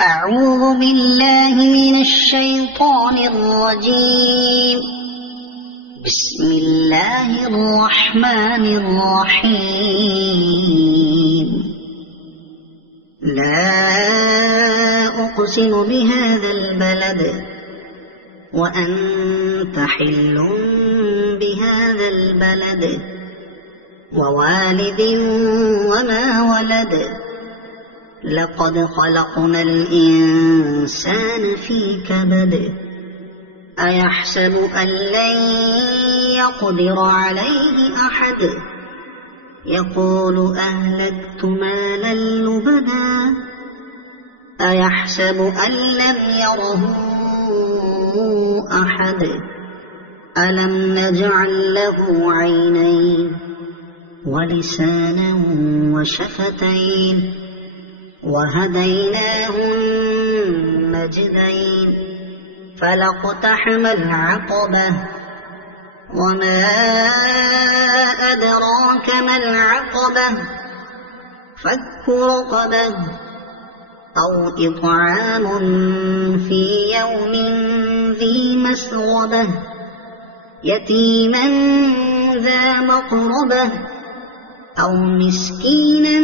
أعوذ بالله من الشيطان الرجيم. بسم الله الرحمن الرحيم. لا أقسم بهذا البلد وأنت حل بهذا البلد ووالد وما ولد لقد خلقنا الإنسان في كبد أيحسب أن لن يقدر عليه أحد يقول أهلكت مالا لبدا أيحسب أن لم يره أحد ألم نجعل له عينين ولسانا وشفتين وهديناه النجدين فلاقتحم العقبة وما أدراك ما العقبة فك رقبة أو إطعام في يوم ذي مسغبة يتيما ذا مقربة أو مسكينا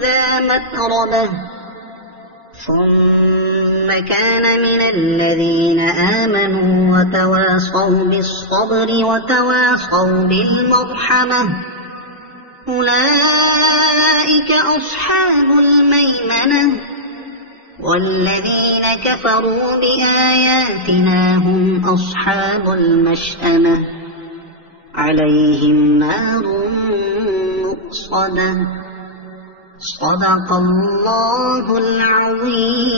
ذا متربة ثم كان من الذين آمنوا وتواصوا بالصبر وتواصوا بالمرحمة أولئك أصحاب الميمنة والذين كفروا بآياتنا هم أصحاب المشأمة عليهم نار مؤصدة صدق الله العظيم.